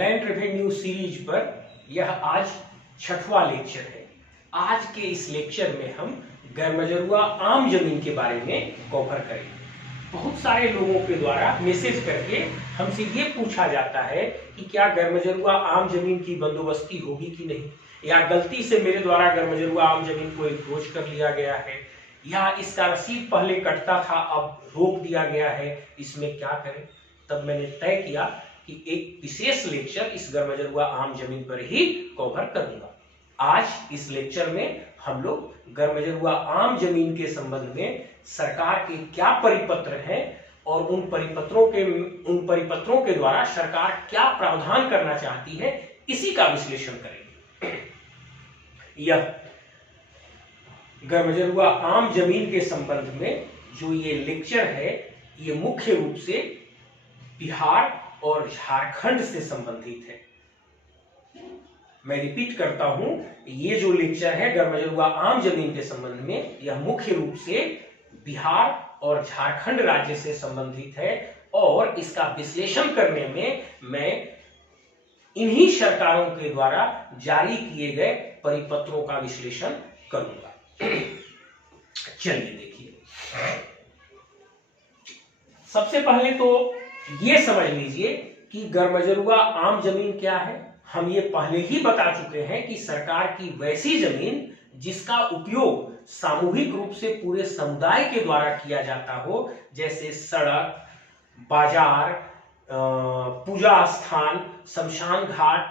Land revenue series पर यह आज 6वां लेक्चर है। आज के इस लेक्चर में हम गैरमजरूआ आम जमीन के बारे में कवर करेंगे। बहुत सारे लोगों के द्वारा मैसेज करके हमसे ये पूछा जाता है कि क्या गैरमजरूआ आम जमीन की बंदोबस्ती होगी कि नहीं, या गलती से मेरे द्वारा गैरमजरूआ आम जमीन को एनक्रोच कर लिया गया है, या इसका रसीद पहले कटता था अब रोक दिया गया है, इसमें क्या करें। तब मैंने तय किया कि एक विशेष लेक्चर इस गैरमजरूआ आम जमीन पर ही कवर करूंगा। आज इस लेक्चर में हम लोग गैरमजरूआ आम जमीन के संबंध में सरकार के क्या परिपत्र हैं और उन परिपत्रों के द्वारा सरकार क्या प्रावधान करना चाहती है, इसी का विश्लेषण करेंगे। यह गैरमजरूआ आम जमीन के संबंध में जो ये लेक्चर है, ये मुख्य रूप से बिहार और झारखंड से संबंधित है। मैं रिपीट करता हूं, ये जो लेक्चर है गैरमजरूआ आम जमीन के संबंध में, यह मुख्य रूप से बिहार और झारखंड राज्य से संबंधित है और इसका विश्लेषण करने में मैं इन्हीं सरकारों के द्वारा जारी किए गए परिपत्रों का विश्लेषण करूंगा। चलिए देखिए, सबसे पहले तो ये समझ लीजिए कि गैरमजरूआ आम जमीन क्या है। हम ये पहले ही बता चुके हैं कि सरकार की वैसी जमीन जिसका उपयोग सामूहिक रूप से पूरे समुदाय के द्वारा किया जाता हो, जैसे सड़क, बाजार, पूजा स्थान, शमशान घाट,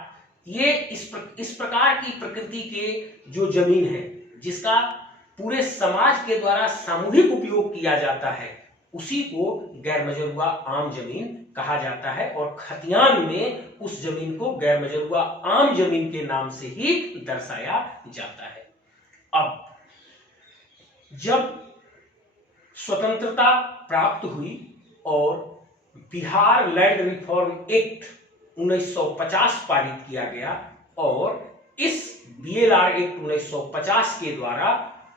ये इस प्रकार की प्रकृति के जो जमीन है जिसका पूरे समाज के द्वारा सामूहिक उपयोग किया जाता है, उसी को गैरमजरूआ आम जमीन कहा जाता है और खतियान में उस जमीन को गैरमजरूआ आम जमीन के नाम से ही दर्शाया जाता है। अब जब स्वतंत्रता प्राप्त हुई और बिहार लैंड रिफॉर्म एक्ट 1950 पारित किया गया और इस BLR एक्ट 1950 के द्वारा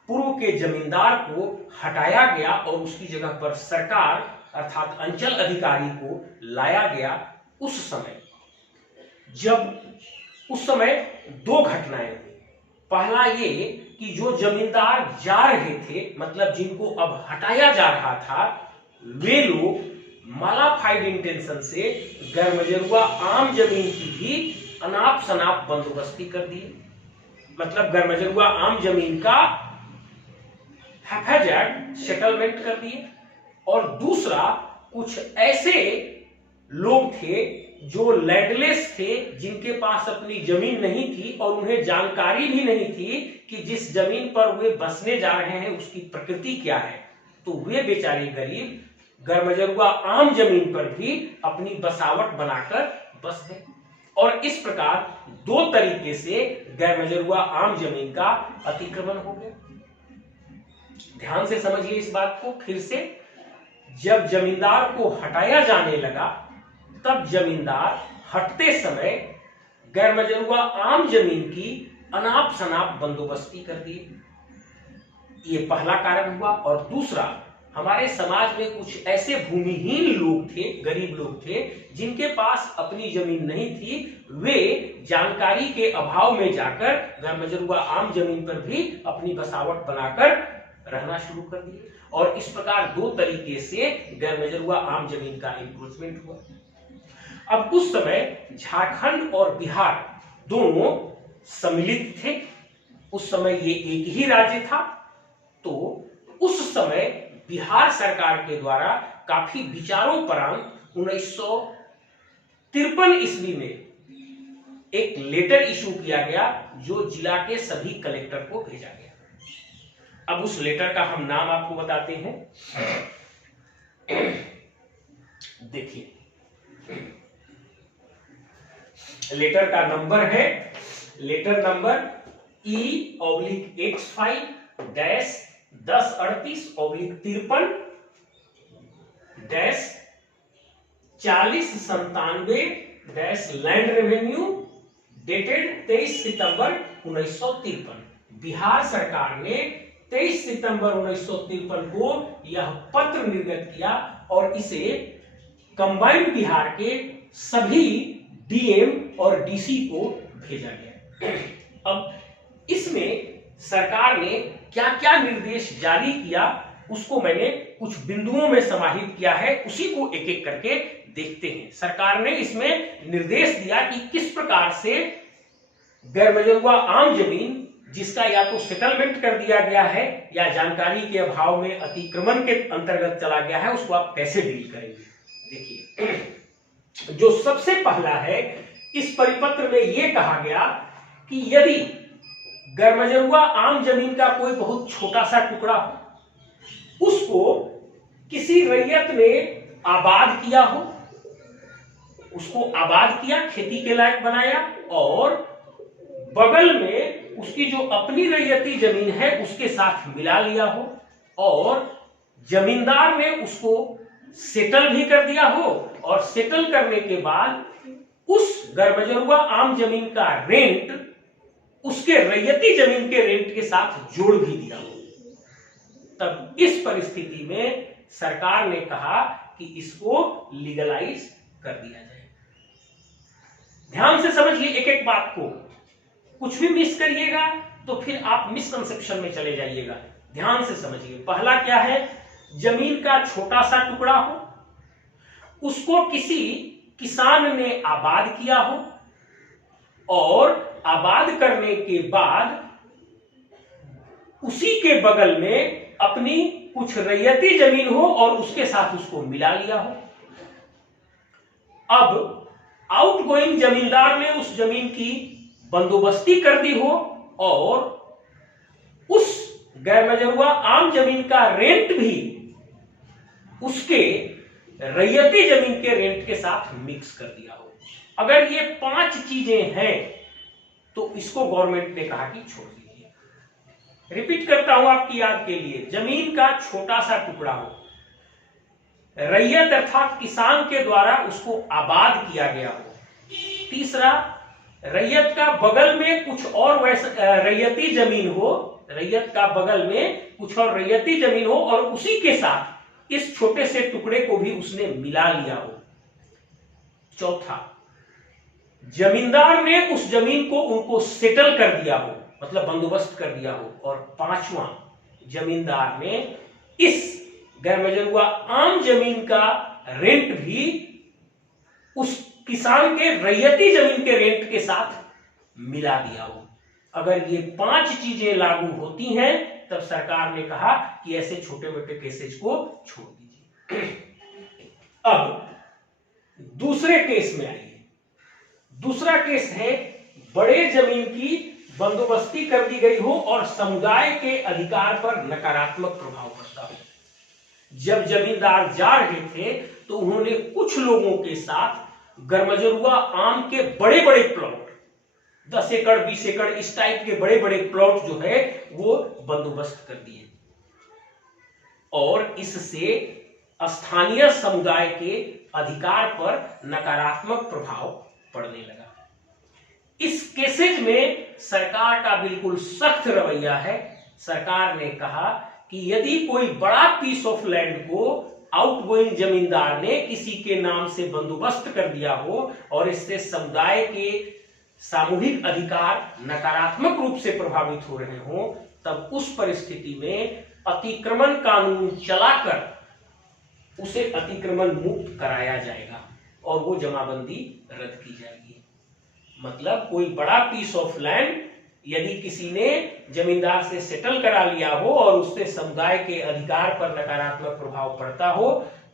पूर्व के जमींदार को हटाया गया और उसकी जगह पर सरकार अर्थात अंचल अधिकारी को लाया गया। उस समय दो घटनाएं हुई। पहला ये कि जो जमींदार जा रहे थे, मतलब जिनको अब हटाया जा रहा था, वे लोग मालाफाइड इंटेंशन से गैरमजरूआ आम जमीन की भी अनाप शनाप बंदोबस्ती कर दिए। मतलब गैरमजरूआ आम जमीन का हैफेजर्ड सेटलमेंट कर दिए। और दूसरा, कुछ ऐसे लोग थे जो लैंडलेस थे, जिनके पास अपनी जमीन नहीं थी और उन्हें जानकारी भी नहीं थी कि जिस जमीन पर वे बसने जा रहे हैं उसकी प्रकृति क्या है, तो वे बेचारे गरीब गैरमजरूआ आम जमीन पर भी अपनी बसावट बनाकर बस गए। और इस प्रकार दो तरीके से गैरमजरूआ आम जमीन का अतिक्रमण हो गया। ध्यान से समझिए इस बात को फिर से। जब जमींदार को हटाया जाने लगा, तब जमींदार हटते समय गैरमजरूआ आम जमीन की अनाप शनाप बंदोबस्ती कर दिए। ये पहला कारण हुआ। और दूसरा, हमारे समाज में कुछ ऐसे भूमिहीन लोग थे, गरीब लोग थे, जिनके पास अपनी जमीन नहीं थी। वे जानकारी के अभाव में जाकर गैरमजरूआ आम जमीन पर भी अपनी बसावट बनाकर रहना शुरू कर दिए और इस प्रकार दो तरीके से गैरमजरूआ आम जमीन का एनक्रोचमेंट हुआ। अब उस समय झारखंड और बिहार दोनों सम्मिलित थे। उस समय ये एक ही राज्य था। तो उस समय बिहार सरकार के द्वारा काफी विचारों उपरांत 1953 ईस्वी में एक लेटर इशू किया गया, जो जिला के सभी कलेक्टर को भेजा गया। अब उस लेटर का हम नाम आपको बताते हैं। देखिए, लेटर का नंबर है, letter number E/X5-1038-4097 land revenue dated 23 सितंबर 1953। बिहार सरकार ने 23 सितंबर 1953 को यह पत्र निर्गत किया और इसे कंबाइंड बिहार के सभी DM और डीसी को भेजा गया। अब इसमें सरकार ने क्या क्या निर्देश जारी किया उसको मैंने कुछ बिंदुओं में समाहित किया है, उसी को एक एक करके देखते हैं। सरकार ने इसमें निर्देश दिया कि किस प्रकार से गैरमजरूआ आम जमीन जिसका या तो सेटलमेंट कर दिया गया है या जानकारी के अभाव में अतिक्रमण के अंतर्गत चला गया है, उसको आप कैसे डील करेंगे। देखिए, जो सबसे पहला है, इस परिपत्र में यह कहा गया कि यदि गैरमजरूआ आम जमीन का कोई बहुत छोटा सा टुकड़ा हो, उसको किसी रैयत ने आबाद किया हो, उसको आबाद किया, खेती के लायक बनाया, और बगल में उसकी जो अपनी रैयती जमीन है उसके साथ मिला लिया हो, और जमींदार ने उसको सेटल भी कर दिया हो, और सेटल करने के बाद उस गैरमजरूआ आम जमीन का रेंट उसके रैयती जमीन के रेंट के साथ जोड़ भी दिया हो, तब इस परिस्थिति में सरकार ने कहा कि इसको लीगलाइज कर दिया जाए। ध्यान से समझिए एक एक बात को, कुछ भी मिस करिएगा तो फिर आप मिसकंसेप्शन में चले जाइएगा। ध्यान से समझिए, पहला क्या है, जमीन का छोटा सा टुकड़ा हो, उसको किसी किसान ने आबाद किया हो, और आबाद करने के बाद उसी के बगल में अपनी कुछ रैयती जमीन हो और उसके साथ उसको मिला लिया हो। अब आउटगोइंग जमींदार ने उस जमीन की बंदोबस्ती कर दी हो, और उस गैरमजरूआ आम जमीन का रेंट भी उसके रैयती जमीन के रेंट के साथ मिक्स कर दिया हो। अगर ये 5 चीजें हैं तो इसको गवर्नमेंट ने कहा कि छोड़ दीजिए। रिपीट करता हूं आपकी याद के लिए, जमीन का छोटा सा टुकड़ा हो, रैयत अर्थात किसान के द्वारा उसको आबाद किया गया हो। तीसरा, रैयत का बगल में कुछ और वैसा रैयती जमीन हो, रैयत का बगल में कुछ और रैयती जमीन हो, और उसी के साथ इस छोटे से टुकड़े को भी उसने मिला लिया हो। चौथा, जमींदार ने उस जमीन को उनको सेटल कर दिया हो, मतलब बंदोबस्त कर दिया हो। और पांचवा, जमींदार ने इस गैरमजरूआ आम जमीन का रेंट भी उस किसान के रैयती जमीन के रेंट के साथ मिला दिया हो। अगर ये 5 चीजें लागू होती हैं तब सरकार ने कहा कि ऐसे छोटे मोटे केसेज को छोड़ दीजिए। अब दूसरे केस में आइए। दूसरा केस है, बड़े जमीन की बंदोबस्ती कर दी गई हो और समुदाय के अधिकार पर नकारात्मक प्रभाव पड़ता हो। जब जमींदार जा रहे थे तो उन्होंने कुछ लोगों के साथ गैरमजरूआ आम के बड़े बड़े प्लॉट, 10 एकड़ 20 एकड़ इस टाइप के बड़े बड़े प्लॉट जो है वो बंदोबस्त कर दिए, और इससे स्थानीय समुदाय के अधिकार पर नकारात्मक प्रभाव पड़ने लगा। इस केसेज में सरकार का बिल्कुल सख्त रवैया है। सरकार ने कहा कि यदि कोई बड़ा पीस ऑफ लैंड को आउटगोइंग जमींदार ने किसी के नाम से बंदोबस्त कर दिया हो और इससे समुदाय के सामूहिक अधिकार नकारात्मक रूप से प्रभावित हो रहे हो, तब उस परिस्थिति में अतिक्रमण कानून चलाकर उसे अतिक्रमण मुक्त कराया जाएगा और वो जमाबंदी रद्द की जाएगी। मतलब कोई बड़ा पीस ऑफ लैंड यदि किसी ने जमींदार से सेटल करा लिया हो और उससे समुदाय के अधिकार पर नकारात्मक प्रभाव पड़ता हो,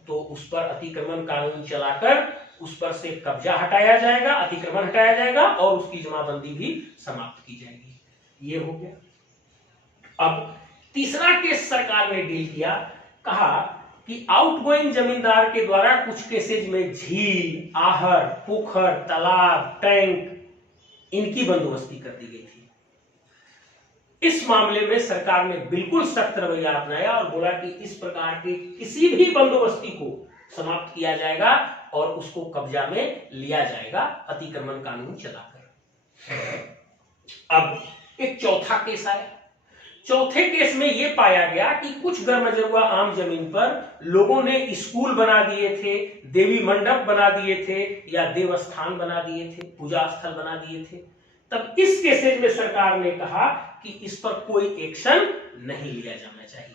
तो उस पर अतिक्रमण कानून चलाकर उस पर से कब्जा हटाया जाएगा, अतिक्रमण हटाया जाएगा और उसकी जमाबंदी भी समाप्त की जाएगी। ये हो गया। अब तीसरा केस सरकार ने डील किया, कहा कि आउटगोइंग जमींदार के द्वारा कुछ केसेज में झील, आहर, पोखर, तालाब, टैंक इनकी बंदोबस्ती कर दी गई थी। इस मामले में सरकार ने बिल्कुल सख्त रवैया अपनाया और बोला कि इस प्रकार के किसी भी बंदोबस्ती को समाप्त किया जाएगा और उसको कब्जा में लिया जाएगा अतिक्रमण कानून चलाकर। अब एक चौथा केस आया। चौथे केस में यह पाया गया कि कुछ गैरमजरूआ आम जमीन पर लोगों ने स्कूल बना दिए थे, देवी मंडप बना दिए थे या देवस्थान बना दिए थे, पूजा स्थल बना दिए थे। तब इस केसेज में सरकार ने कहा कि इस पर कोई एक्शन नहीं लिया जाना चाहिए।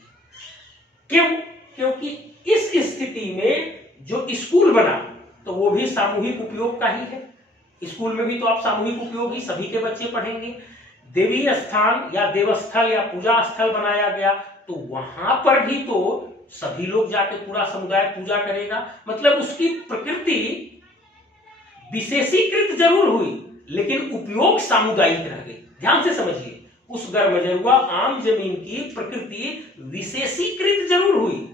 क्यों? क्योंकि इस स्थिति में जो स्कूल बना तो वो भी सामूहिक उपयोग का ही है। स्कूल में भी तो आप सामूहिक उपयोग ही, सभी के बच्चे पढ़ेंगे। देवी स्थान या देवस्थल या पूजा स्थल बनाया गया तो वहां पर भी तो सभी लोग जाके पूरा समुदाय पूजा करेगा। मतलब उसकी प्रकृति विशेषीकृत जरूर हुई लेकिन उपयोग सामुदायिक रह गई। ध्यान से समझिए, उस गैरमजरूआ आम जमीन की प्रकृति विशेषीकृत जरूर हुई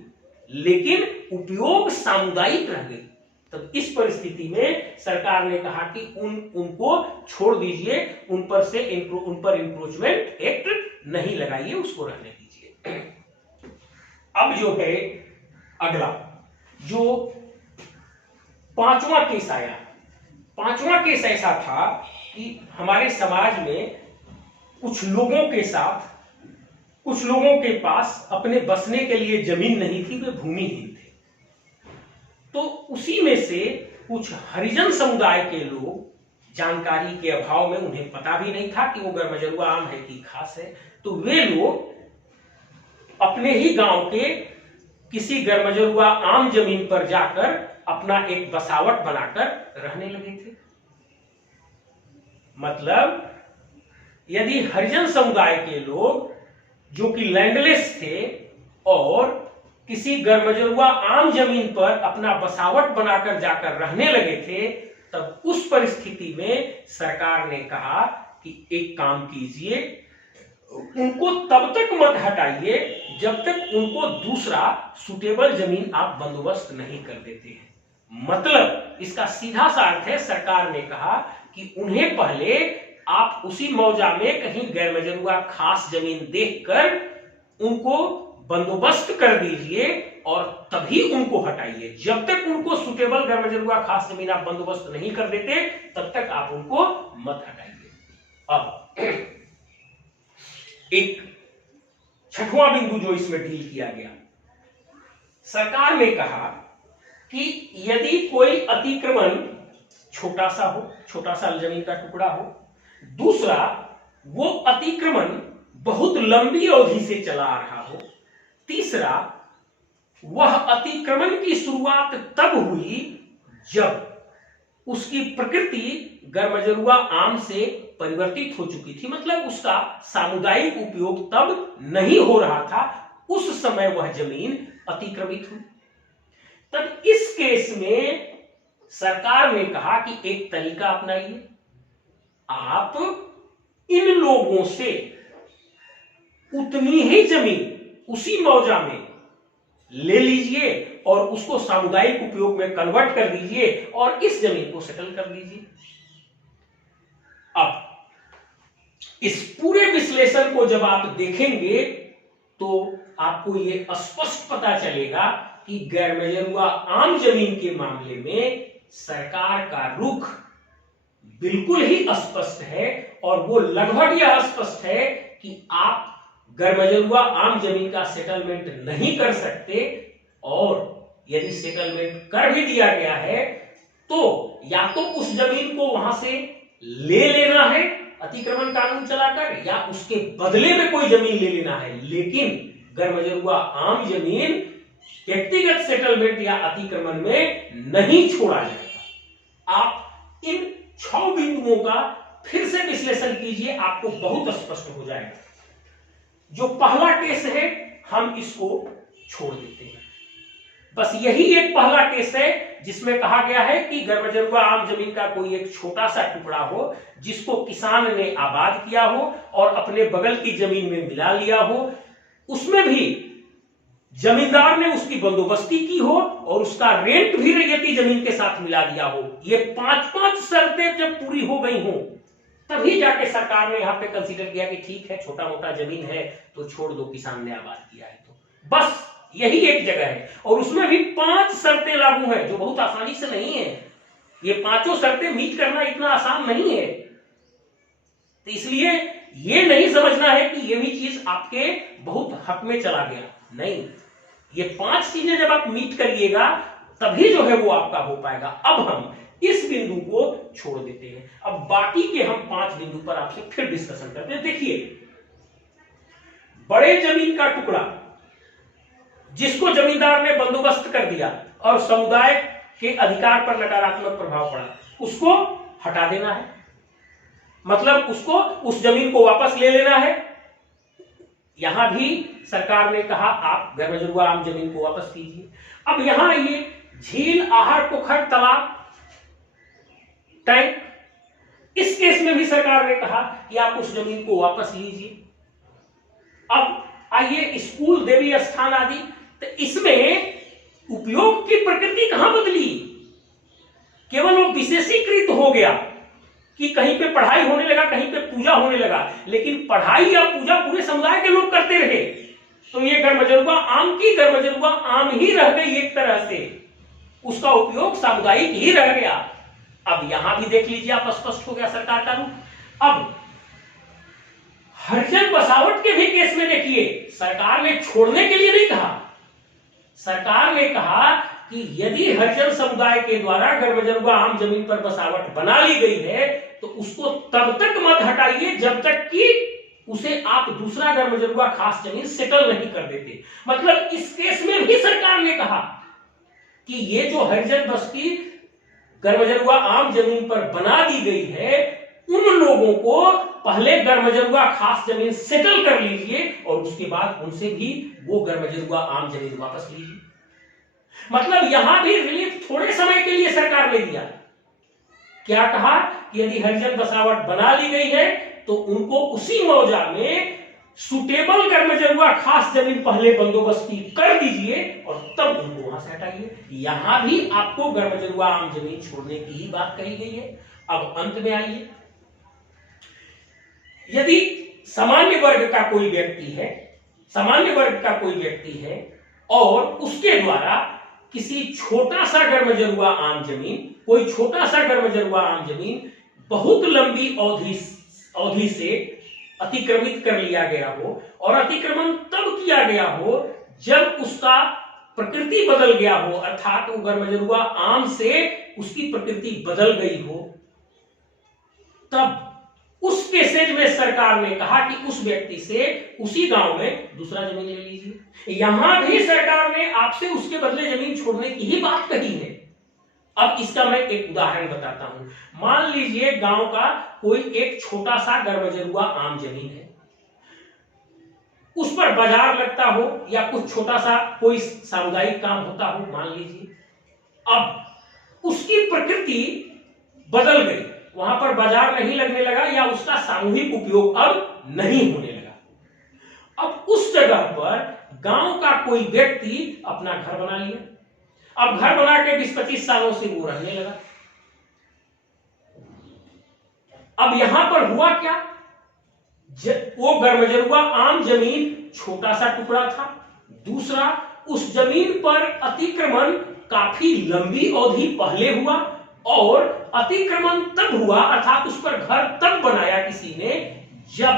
लेकिन उपयोग सामुदायिक रह गई। तब इस परिस्थिति में सरकार ने कहा कि उनको छोड़ दीजिए, उन पर इंक्रोचमेंट एक्ट नहीं लगाइए, उसको रहने दीजिए। अब जो है अगला जो पांचवा केस आया, पांचवा केस ऐसा था कि हमारे समाज में कुछ लोगों के साथ, कुछ लोगों के पास अपने बसने के लिए जमीन नहीं थी, वे भूमिहीन थे। तो उसी में से कुछ हरिजन समुदाय के लोग जानकारी के अभाव में, उन्हें पता भी नहीं था कि वो गैरमजरूआ आम है कि खास है, तो वे लोग अपने ही गांव के किसी गैरमजरूआ आम जमीन पर जाकर अपना एक बसावट बनाकर रहने लगे थे। मतलब यदि हरिजन समुदाय के लोग जो कि लैंडलेस थे और किसी गैरमजरूआ आम जमीन पर अपना बसावट बनाकर जाकर रहने लगे थे, तब उस परिस्थिति में सरकार ने कहा कि एक काम कीजिए, उनको तब तक मत हटाइए जब तक उनको दूसरा सुटेबल जमीन आप बंदोबस्त नहीं कर देते हैं। मतलब इसका सीधा सा अर्थ है, सरकार ने कहा कि उन्हें पहले आप उसी मौजा में कहीं गैरमजरूआ खास जमीन देखकर उनको बंदोबस्त कर दीजिए और तभी उनको हटाइए। जब तक उनको सुटेबल गैरमजरूआ खास जमीन आप बंदोबस्त नहीं कर देते तब तक आप उनको मत हटाइए। अब एक छठवां बिंदु जो इसमें डील किया गया, सरकार ने कहा कि यदि कोई अतिक्रमण छोटा सा हो, छोटा सा जमीन का टुकड़ा हो, दूसरा वो अतिक्रमण बहुत लंबी अवधि से चला आ रहा हो, तीसरा वह अतिक्रमण की शुरुआत तब हुई जब उसकी प्रकृति गैरमजरूआ आम से परिवर्तित हो चुकी थी। मतलब उसका सामुदायिक उपयोग तब नहीं हो रहा था, उस समय वह जमीन अतिक्रमित हुई। तब इस केस में सरकार ने कहा कि एक तरीका अपनाइए, आप इन लोगों से उतनी ही जमीन उसी मौजा में ले लीजिए और उसको सामुदायिक उपयोग में कन्वर्ट कर दीजिए और इस जमीन को सेटल कर दीजिए। अब इस पूरे विश्लेषण को जब आप देखेंगे तो आपको यह स्पष्ट पता चलेगा कि गैरमजरूआ आम जमीन के मामले में सरकार का रुख बिल्कुल ही स्पष्ट है और वो लगभग यह स्पष्ट है कि आप गैरमजरूआ आम जमीन का सेटलमेंट नहीं कर सकते, और यदि सेटलमेंट कर भी दिया गया है तो या तो उस जमीन को वहां से ले लेना है अतिक्रमण कानून चलाकर, या उसके बदले में कोई जमीन ले लेना है, लेकिन गैरमजरूआ आम जमीन व्यक्तिगत सेटलमेंट या अतिक्रमण में नहीं छोड़ा जाएगा। आप इन 6 बिंदुओं का फिर से विश्लेषण कीजिए, आपको बहुत स्पष्ट हो जाएगा। जो पहला केस है हम इसको छोड़ देते हैं, बस यही एक पहला केस है जिसमें कहा गया है कि गैरमजरूआ आम जमीन का कोई एक छोटा सा टुकड़ा हो जिसको किसान ने आबाद किया हो और अपने बगल की जमीन में मिला लिया हो, उसमें भी जमींदार ने उसकी बंदोबस्ती की हो और उसका रेंट भी रैयती जमीन के साथ मिला दिया हो। ये 5-5 शर्तें जब पूरी हो गई हो तभी जाके सरकार ने यहां पे कंसीडर किया कि ठीक है, छोटा मोटा जमीन है तो छोड़ दो, किसान ने आबाद किया है तो। बस यही एक जगह है और उसमें भी 5 शर्तें लागू हैं जो बहुत आसानी से नहीं है। ये 5 शर्तें मीट करना इतना आसान नहीं है, तो इसलिए ये नहीं समझ समझना है कि ये भी चीज आपके बहुत हक में चला गया, नहीं, ये 5 चीजें जब आप मीट करिएगा तभी जो है वो आपका हो पाएगा। अब हम इस बिंदु को छोड़ देते हैं, अब बाकी के हम 5 बिंदु पर आपसे फिर डिस्कशन करते हैं। देखिए, बड़े जमीन का टुकड़ा जिसको जमींदार ने बंदोबस्त कर दिया और समुदाय के अधिकार पर नकारात्मक प्रभाव पड़ा, उसको हटा देना है, मतलब उसको उस जमीन को वापस ले लेना है। यहां भी सरकार ने कहा आप गैर मजरूआ आम जमीन को वापस कीजिए। अब यहां ये झील, आहर, पोखर, तालाब, टैंक, इस केस में भी सरकार ने कहा कि आप उस जमीन को वापस लीजिए। अब आइए स्कूल, देवी स्थान आदि, तो इसमें उपयोग की प्रकृति कहां बदली, केवल वो विशेषीकृत हो गया कि कहीं पे पढ़ाई होने लगा, कहीं पे पूजा होने लगा, लेकिन पढ़ाई या पूजा पूरे समुदाय के लोग करते रहे, तो ये गैर मजरूआ आम की गैर मजरूआ आम ही रह गई, एक तरह से उसका उपयोग सामुदायिक ही रह गया। अब यहां भी देख लीजिए आप, स्पष्ट हो गया सरकार का रूप। अब हरिजन बसावट के भी केस में देखिए, सरकार ने छोड़ने के लिए नहीं कहा, सरकार ने कहा कि यदि हरिजन समुदाय के द्वारा गैर मजरूआ आम जमीन पर बसावट बना ली गई है तो उसको तब तक मत हटाइए जब तक कि उसे आप दूसरा गैर मजरूआ खास जमीन सेटल नहीं कर देते। मतलब इस केस में भी सरकार ने कहा कि ये जो हरिजन बस्ती गैर मजरूआ आम जमीन पर बना दी गई है, उन लोगों को पहले गैर मजरूआ खास जमीन सेटल कर लीजिए और उसके बाद उनसे भी वो गैर मजरूआ आम जमीन वापस लीजिए। मतलब यहां भी रिलीफ थोड़े समय के लिए सरकार ने दिया। क्या कहा कि यदि हरिजन बसावट बना ली गई है तो उनको उसी मौजा में सुटेबल गैर मजरूआ खास जमीन पहले बंदोबस्ती कर दीजिए और तब उनको वहां से हटाइए। यहां भी आपको गैर मजरूआ आम जमीन छोड़ने की ही बात कही गई है। अब अंत में आइए, यदि सामान्य वर्ग का कोई व्यक्ति है, सामान्य वर्ग का कोई व्यक्ति है और उसके द्वारा किसी छोटा सा गैर मजरूआ आम जमीन, कोई छोटा सा गैर मजरूआ आम जमीन बहुत लंबी अवधि से अतिक्रमित कर लिया गया हो, और अतिक्रमण तब किया गया हो जब उसका प्रकृति बदल गया हो, अर्थात वो गैर मजरूआ आम से उसकी प्रकृति बदल गई हो, तब उस केसेज में सरकार ने कहा कि उस व्यक्ति से उसी गांव में दूसरा जमीन ले लीजिए। यहां भी सरकार ने आपसे उसके बदले जमीन छोड़ने की ही बात कही है। अब इसका मैं एक उदाहरण बताता हूं। मान लीजिए गांव का कोई एक छोटा सा गैर मजरूआ आम जमीन है, उस पर बाजार लगता हो या कुछ छोटा सा कोई सामुदायिक काम होता हो, मान लीजिए। अब उसकी प्रकृति बदल गई, वहां पर बाजार नहीं लगने लगा या उसका सामूहिक उपयोग अब नहीं होने लगा। अब उस जगह पर गांव का कोई व्यक्ति अपना घर बना लिया। अब घर बना के 20-25 सालों से वो रहने लगा। अब यहां पर हुआ क्या, वो गैर मजरूआ आम जमीन छोटा सा टुकड़ा था। दूसरा, उस जमीन पर अतिक्रमण काफी लंबी अवधि पहले हुआ, और अतिक्रमण तब हुआ, अर्थात उस पर घर तब बनाया किसी ने जब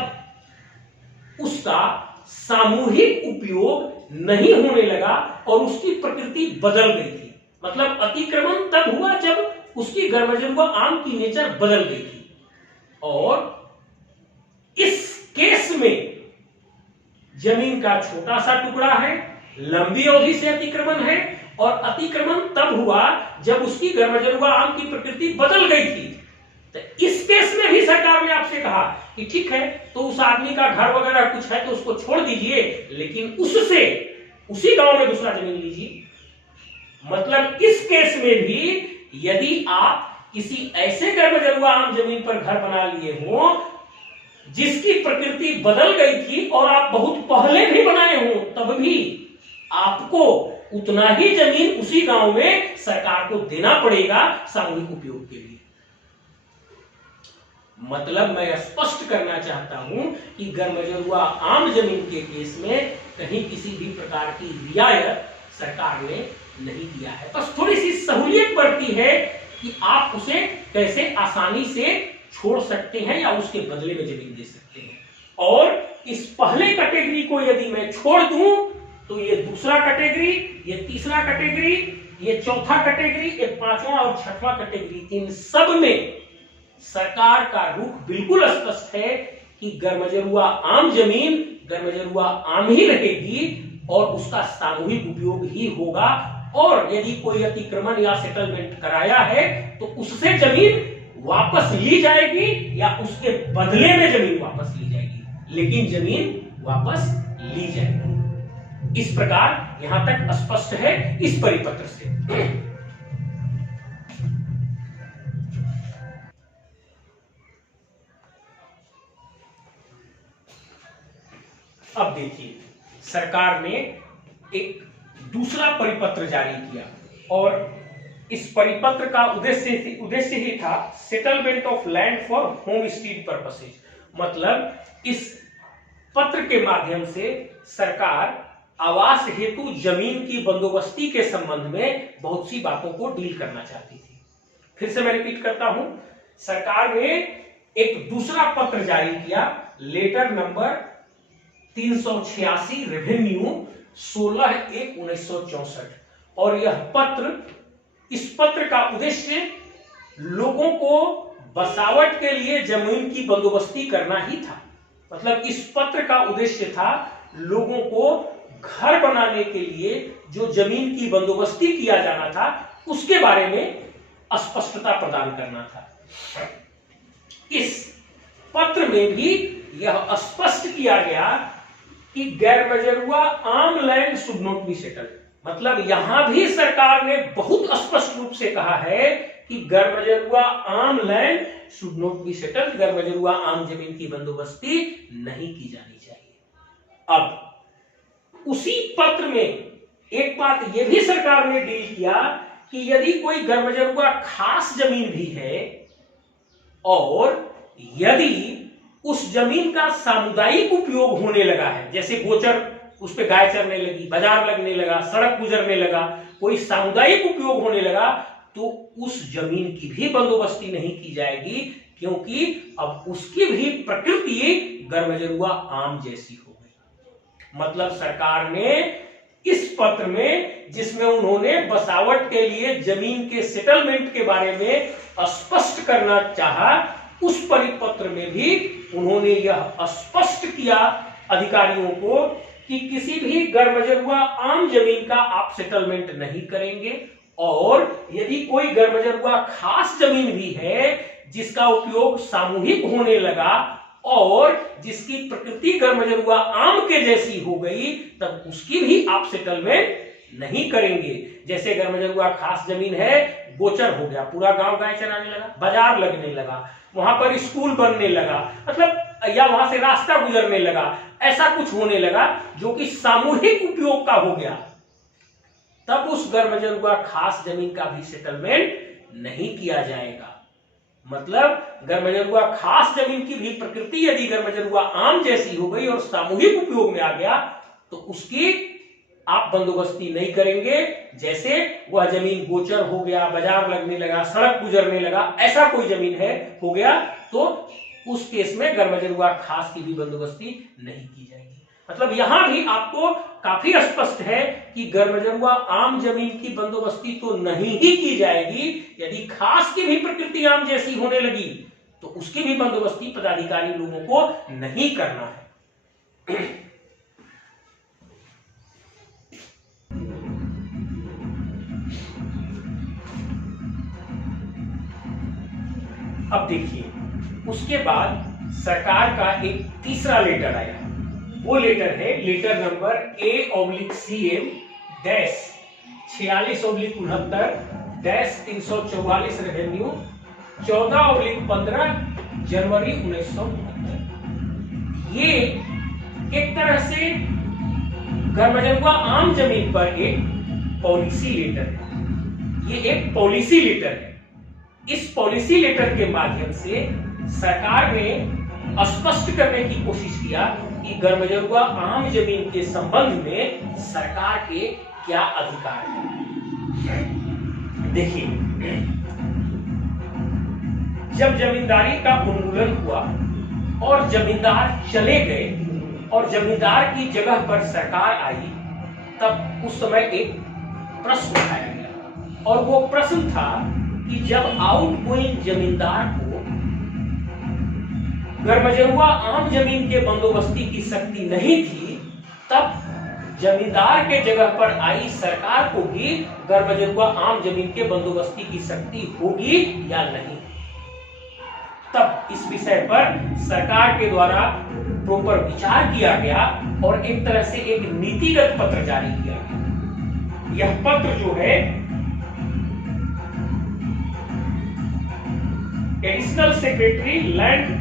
उसका सामूहिक उपयोग नहीं होने लगा और उसकी प्रकृति बदल गई थी। मतलब अतिक्रमण तब हुआ जब उसकी गैर मजरूआ आम की नेचर बदल गई थी। और इस केस में जमीन का छोटा सा टुकड़ा है, लंबी अवधि से अतिक्रमण है, और अतिक्रमण तब हुआ जब उसकी गैर मजरूआ आम की प्रकृति बदल गई थी। तो इस केस में भी सरकार ने आपसे कहा कि ठीक है, तो उस आदमी का घर वगैरह कुछ है तो उसको छोड़ दीजिए, लेकिन उससे उसी गांव में दूसरा जमीन लीजिए। मतलब इस केस में भी यदि आप किसी ऐसे गैर मजरूआ आम जमीन पर घर बना लिए हो जिसकी प्रकृति बदल गई थी और आप बहुत पहले भी बनाए हो, तब भी आपको उतना ही जमीन उसी गांव में सरकार को देना पड़ेगा सामूहिक उपयोग के लिए। मतलब मैं स्पष्ट करना चाहता हूं कि गैर मजरूआ आम जमीन के केस में कहीं किसी भी प्रकार की रियायत सरकार ने नहीं दिया है। बस थोड़ी सी सहूलियत बढ़ती है कि आप उसे कैसे आसानी से छोड़ सकते हैं या उसके बदले में जमीन दे सकते हैं। और इस पहले कैटेगरी को यदि मैं छोड़ दूं तो ये दूसरा कैटेगरी, ये तीसरा कैटेगरी, ये चौथा कैटेगरी, ये पांचवा और छठवां कैटेगरी, इन सब में सरकार का रुख बिल्कुल स्पष्ट है कि गर्मजरुआ आम जमीन गर्मजरुआ आम ही रहेगी और उसका सामूहिक उपयोग ही होगा। और यदि कोई अतिक्रमण या सेटलमेंट कराया है तो उससे जमीन वापस ली जाएगी या उसके बदले में जमीन वापस ली जाएगी, लेकिन जमीन वापस ली जाएगी। इस प्रकार यहां तक स्पष्ट है इस परिपत्र से। अब देखिए, सरकार ने एक दूसरा परिपत्र जारी किया और इस परिपत्र का उद्देश्य ही था settlement of land for home stead purposes. मतलब इस पत्र के माध्यम से सरकार आवास हेतु जमीन की बंदोबस्ती के संबंध में बहुत सी बातों को डील करना चाहती थी। फिर से मैं रिपीट करता हूं, सरकार ने एक दूसरा पत्र जारी किया, लेटर नंबर 386 रेवेन्यू 16/1/1964, और इस पत्र का उद्देश्य लोगों को बसावट के लिए जमीन की बंदोबस्ती करना ही था। मतलब इस पत्र का उद्देश्य था लोगों को घर बनाने के लिए जो जमीन की बंदोबस्ती किया जाना था उसके बारे में स्पष्टता प्रदान करना था। इस पत्र में भी यह स्पष्ट किया गया कि गैर बजरुआ आम land should not be settled. मतलब यहां भी सरकार ने बहुत स्पष्ट रूप से कहा है कि गैर बजरुआ आम land should not be settled, गैर बजरुआ आम जमीन की बंदोबस्ती नहीं की जानी चाहिए। अब उसी पत्र में एक बात यह भी सरकार ने डील किया कि यदि कोई गैर बजरुआ खास जमीन भी है और यदि उस जमीन का सामुदायिक उपयोग होने लगा है, जैसे गोचर उस पे गाय चरने लगी, बाजार लगने लगा, सड़क गुजरने लगा, कोई सामुदायिक उपयोग होने लगा, तो उस जमीन की भी बंदोबस्ती नहीं की जाएगी, क्योंकि अब उसकी भी प्रकृति गर्मजरुआ आम जैसी हो गई। मतलब सरकार ने इस पत्र में, जिसमें उन्होंने बसावट के लिए जमीन के सेटलमेंट के बारे में स्पष्ट करना चाहा, उस परिपत्र में भी उन्होंने यह स्पष्ट किया अधिकारियों को कि किसी भी गर्मजरुआ आम जमीन का आप सेटलमेंट नहीं करेंगे, और यदि कोई गर्मजरुआ खास जमीन भी है जिसका उपयोग सामूहिक होने लगा और जिसकी प्रकृति गर्मजरुआ आम के जैसी हो गई, तब उसकी भी आप सेटलमेंट नहीं करेंगे। जैसे गर्मजरुआ खास जमीन है, गोचर हो गया, पूरा गांव गाय चराने लगा, बाजार लगने लगा, वहां पर स्कूल बनने लगा, मतलब या वहां से रास्ता गुजरने लगा, ऐसा कुछ होने लगा जो कि सामूहिक उपयोग का हो गया, तब उस गर्मजरुआ खास जमीन का भी सेटलमेंट नहीं किया जाएगा। मतलब गर्मजरुआ खास जमीन की भी प्रकृति यदि गर्मजरुआ आम जैसी हो गई और सामूहिक उपयोग में आ गया, तो उसकी आप बंदोबस्ती नहीं करेंगे। जैसे वह जमीन गोचर हो गया, बाजार लगने लगा, सड़क गुजरने लगा, ऐसा कोई जमीन है हो गया, तो उस केस में गर्मजरुआ खास की भी बंदोबस्ती नहीं की जाएगी। मतलब यहां भी आपको काफी स्पष्ट है कि गर्मजरुआ आम जमीन की बंदोबस्ती तो नहीं ही की जाएगी। यदि खास की भी प्रकृति आम जैसी होने लगी तो उसकी भी बंदोबस्ती पदाधिकारी लोगों को नहीं करना है। अब देखिए, उसके बाद सरकार का एक तीसरा लेटर आया। वो लेटर है लेटर नंबर A/CM 46/69/344 रेवेन्यू 14/15 जनवरी 1969। ये एक तरह से गर्मजरुआ आम जमीन पर एक पॉलिसी लेटर है। ये एक पॉलिसी लेटर है। इस पॉलिसी लेटर के माध्यम से सरकार ने स्पष्ट करने की कोशिश किया कि गर्मजरुआ आम जमीन के संबंध में सरकार के क्या अधिकार हैं। देखिए, जब जमींदारी का उन्मूलन हुआ और जमींदार चले गए, और जमींदार की जगह पर सरकार आई, तब उस समय एक प्रश्न उठाया गया और वो प्रश्न था कि जब आउटगोइंग जमींदार को गरमजरुआ आम जमीन के बंदोबस्ती की शक्ति नहीं थी, तब जमींदार के जगह पर आई सरकार को भी गरमजरुआ आम जमीन के बंदोबस्ती की शक्ति होगी या नहीं। तब इस विषय पर सरकार के द्वारा प्रॉपर विचार किया गया और एक तरह से एक नीतिगत पत्र जारी किया गया। यह पत्र जो है additional secretary land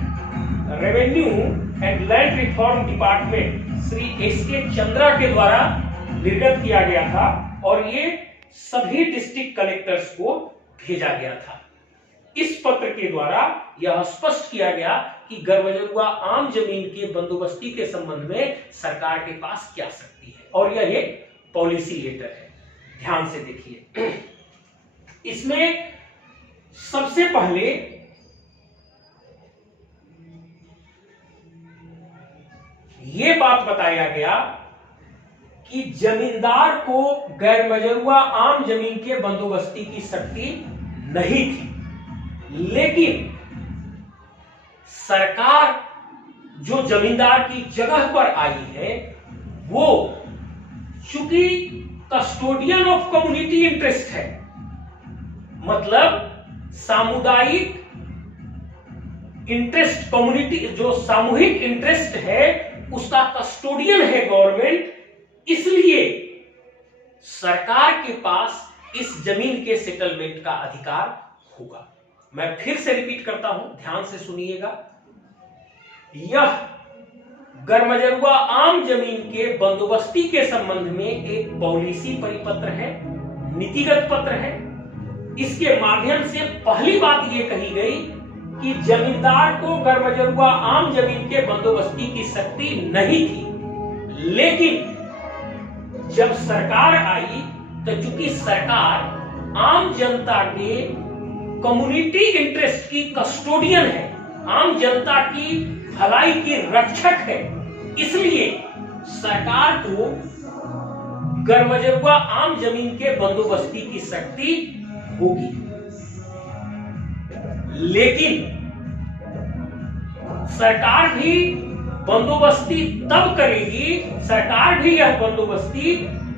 revenue and land reform department Shri SK. Chandra के द्वारा निर्गत किया गया था और ये सभी डिस्ट्रिक्ट कलेक्टर्स को भेजा गया था। इस पत्र के द्वारा यह स्पष्ट किया गया कि गरमजरुआ आम जमीन के बंदोबस्ती के संबंध में सरकार के पास क्या शक्ति है और यह एक पॉलिसी लेटर है। ध्यान से देखिए, इसमें सबसे पहले ये बात बताया गया कि जमींदार को गैरमजरूआ आम जमीन के बंदोबस्ती की शक्ति नहीं थी, लेकिन सरकार जो जमींदार की जगह पर आई है वो चूंकि कस्टोडियन ऑफ कम्युनिटी इंटरेस्ट है, मतलब सामुदायिक इंटरेस्ट, कम्युनिटी जो सामूहिक इंटरेस्ट है उसका कस्टोडियन है गवर्नमेंट, इसलिए सरकार के पास इस जमीन के सेटलमेंट का अधिकार होगा। मैं फिर से रिपीट करता हूं, ध्यान से सुनिएगा। यह गरमजरुआ आम जमीन के बंदोबस्ती के संबंध में एक पॉलिसी परिपत्र है, नीतिगत पत्र है। इसके माध्यम से पहली बात यह कही गई कि जमींदार को गरमजरुआ आम जमीन के बंदोबस्ती की शक्ति नहीं थी, लेकिन जब सरकार आई तो चूंकि सरकार आम जनता के कम्युनिटी इंटरेस्ट की कस्टोडियन है, आम जनता की भलाई की रक्षक है, इसलिए सरकार को गरमजरुआ आम जमीन के बंदोबस्ती की शक्ति होगी। लेकिन सरकार भी बंदोबस्ती तब करेगी, सरकार भी यह बंदोबस्ती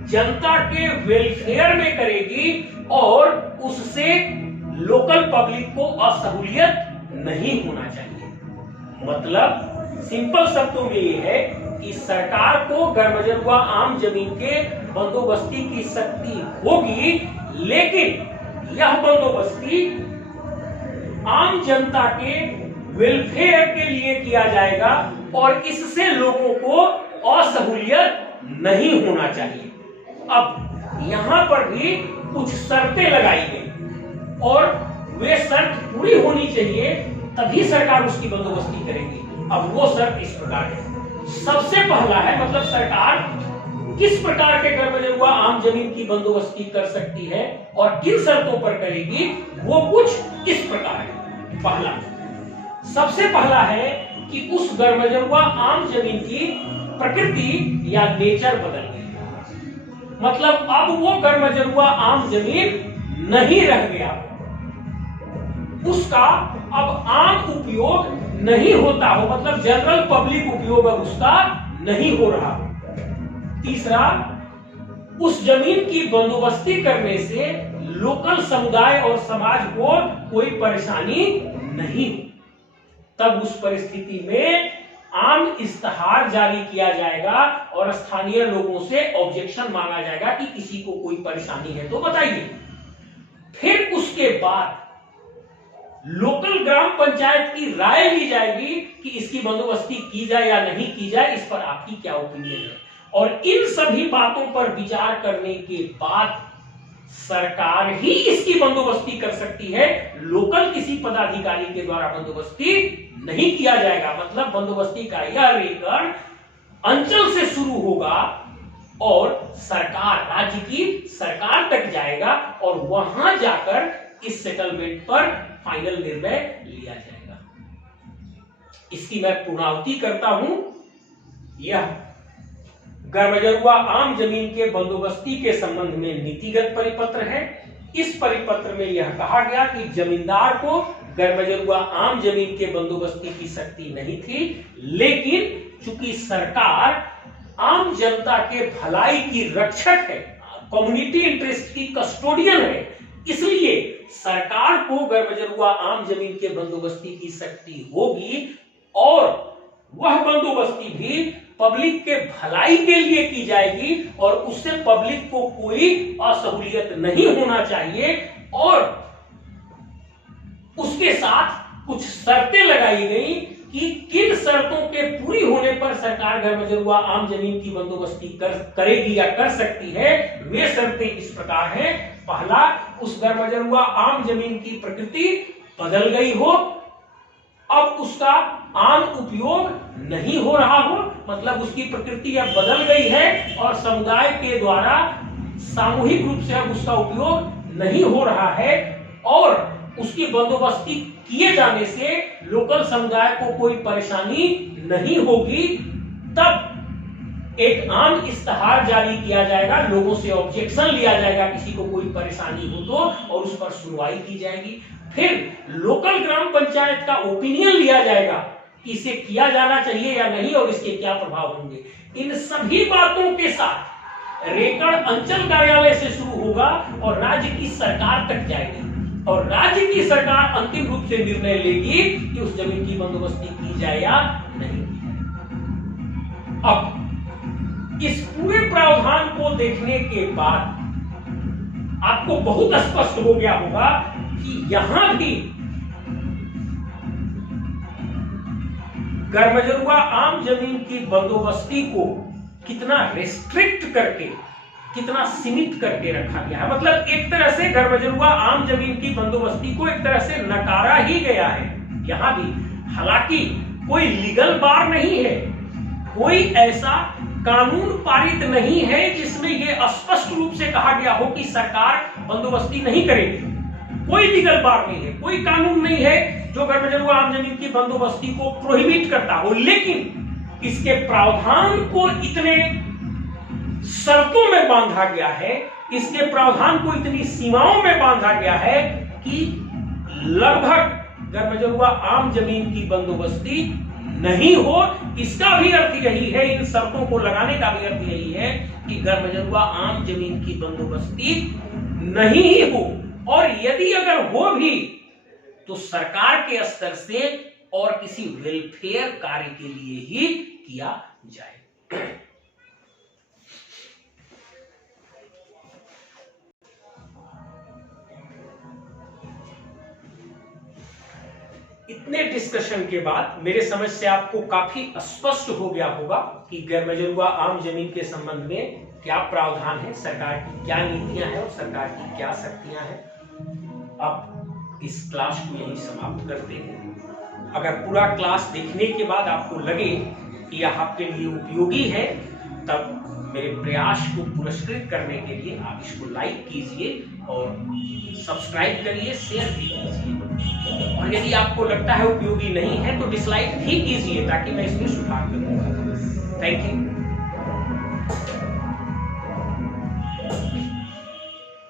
जनता के वेलफेयर में करेगी और उससे लोकल पब्लिक को असहूलियत नहीं होना चाहिए। मतलब सिंपल शब्दों में यह है कि सरकार को गरमजरुआ आम जमीन के बंदोबस्ती की शक्ति होगी, लेकिन यह बंदोबस्ती आम जनता के वेलफेयर के लिए किया जाएगा और इससे लोगों को असहूलियत नहीं होना चाहिए। अब यहां पर भी कुछ शर्तें लगाई गई और वे शर्त पूरी होनी चाहिए, तभी सरकार उसकी बंदोबस्ती करेगी। अब वो शर्त इस प्रकार है। सबसे पहला है, मतलब सरकार किस प्रकार के गरमजरुआ आम जमीन की बंदोबस्ती कर सकती है और किन शर्तों पर करेगी, वो कुछ इस प्रकार है। सबसे पहला है कि उस गरमजरुआ आम जमीन की प्रकृति या नेचर बदल गई, मतलब अब वो गरमजरुआ आम जमीन नहीं रह गया, उसका अब आम उपयोग नहीं होता हो, मतलब जनरल पब्लिक उपयोग अब उसका नहीं हो रहा। तीसरा, उस जमीन की बंदोबस्ती करने से लोकल समुदाय और समाज को कोई परेशानी नहीं, तब उस परिस्थिति में आम इस्तेहार जारी किया जाएगा और स्थानीय लोगों से ऑब्जेक्शन मांगा जाएगा कि किसी को कोई परेशानी है तो बताइए। फिर उसके बाद लोकल ग्राम पंचायत की राय ली जाएगी कि इसकी बंदोबस्ती की जाए या नहीं की जाए, इस पर आपकी क्या ओपिनियन है। और इन सभी बातों पर विचार करने के बाद सरकार ही इसकी बंदोबस्ती कर सकती है, लोकल किसी पदाधिकारी के द्वारा बंदोबस्ती नहीं किया जाएगा। मतलब बंदोबस्ती का यह रिकॉर्ड अंचल से शुरू होगा और सरकार, राज्य की सरकार तक जाएगा और वहां जाकर इस सेटलमेंट पर फाइनल निर्णय लिया जाएगा। इसकी मैं पुनरावृत्ति करता हूं यह गरमजरुआ आम जमीन के बंदोबस्ती के संबंध में नीतिगत परिपत्र है। इस परिपत्र में यह कहा गया कि जमींदार को गरमजरुआ आम जमीन के बंदोबस्ती की शक्ति नहीं थी, लेकिन चूंकि सरकार आम जनता के भलाई की रक्षक है, कम्युनिटी इंटरेस्ट की कस्टोडियन है, इसलिए सरकार को गरमजरुआ आम जमीन के बंदोबस्ती की शक्ति होगी और वह बंदोबस्ती भी पब्लिक के भलाई के लिए की जाएगी और उससे पब्लिक को कोई असहूलियत नहीं होना चाहिए और उसके साथ कुछ शर्तें लगाई गई कि किन शर्तों के पूरी होने पर सरकार गरमजरुआ आम जमीन की बंदोबस्ती करेगी या कर सकती है। वे शर्तें इस प्रकार हैं। पहला, उस गरमजरुआ आम जमीन की प्रकृति बदल गई हो, अब उसका आम उपयोग नहीं हो रहा हो, मतलब उसकी प्रकृति अब बदल गई है और समुदाय के द्वारा सामूहिक रूप से अब उसका उपयोग नहीं हो रहा है और उसकी बंदोबस्ती किए जाने से लोकल समुदाय को कोई परेशानी नहीं होगी। तब एक आम इश्तेहार जारी किया जाएगा, लोगों से ऑब्जेक्शन लिया जाएगा किसी को कोई परेशानी हो तो, और उस पर सुनवाई की जाएगी। फिर लोकल ग्राम पंचायत का ओपिनियन लिया जाएगा कि इसे किया जाना चाहिए या नहीं और इसके क्या प्रभाव होंगे। इन सभी बातों के साथ रेकड़ अंचल कार्यालय से शुरू होगा और राज्य की सरकार तक जाएगी और राज्य की सरकार अंतिम रूप से निर्णय लेगी कि उस जमीन की बंदोबस्ती की जाए या नहीं की जाए। अब इस पूरे प्रावधान को देखने के बाद आपको बहुत स्पष्ट हो गया होगा कि यहां भी गरमजरुआ आम जमीन की बंदोबस्ती को कितना रेस्ट्रिक्ट करके, कितना सीमित करके रखा गया है। मतलब एक तरह से गरमजरुआ आम जमीन की बंदोबस्ती को एक तरह से नकारा ही गया है यहां भी। हालांकि कोई लीगल बार नहीं है, कोई ऐसा कानून पारित नहीं है जिसमें यह स्पष्ट रूप से कहा गया हो कि सरकार बंदोबस्ती नहीं करेगी। कोई लीगल बार नहीं है, कोई कानून नहीं है जो गरमजरुआ आम जमीन की बंदोबस्ती को प्रोहिबिट करता हो, लेकिन इसके प्रावधान को इतने शर्तों में बांधा गया है, इसके प्रावधान को इतनी सीमाओं में बांधा गया है कि लगभग गरमजरुआ आम जमीन की बंदोबस्ती नहीं हो। इसका भी अर्थ यही है, इन शर्तों को लगाने का भी अर्थ यही है कि गरमजरुआ आम जमीन की बंदोबस्ती नहीं ही हो, और यदि अगर हो भी तो सरकार के स्तर से और किसी वेलफेयर कार्य के लिए ही किया जाए। इतने डिस्कशन के बाद मेरे समझ से आपको काफी स्पष्ट हो गया होगा कि गरमजरुआ आम जमीन के संबंध में क्या प्रावधान है, सरकार की क्या नीतियां हैं और सरकार की क्या शक्तियां हैं। अब इस क्लास को यही समाप्त करते हैं। अगर पूरा क्लास देखने के बाद आपको लगे कि यह आपके लिए उपयोगी है, तब मेरे प्रयास को पुरस्कृत करने के लिए आप इसको लाइक कीजिए और सब्सक्राइब करिए, शेयर भी कीजिए। और यदि आपको लगता है उपयोगी नहीं है तो डिसलाइक भी कीजिए ताकि मैं इसमें सुधार करूंगा। Thank you.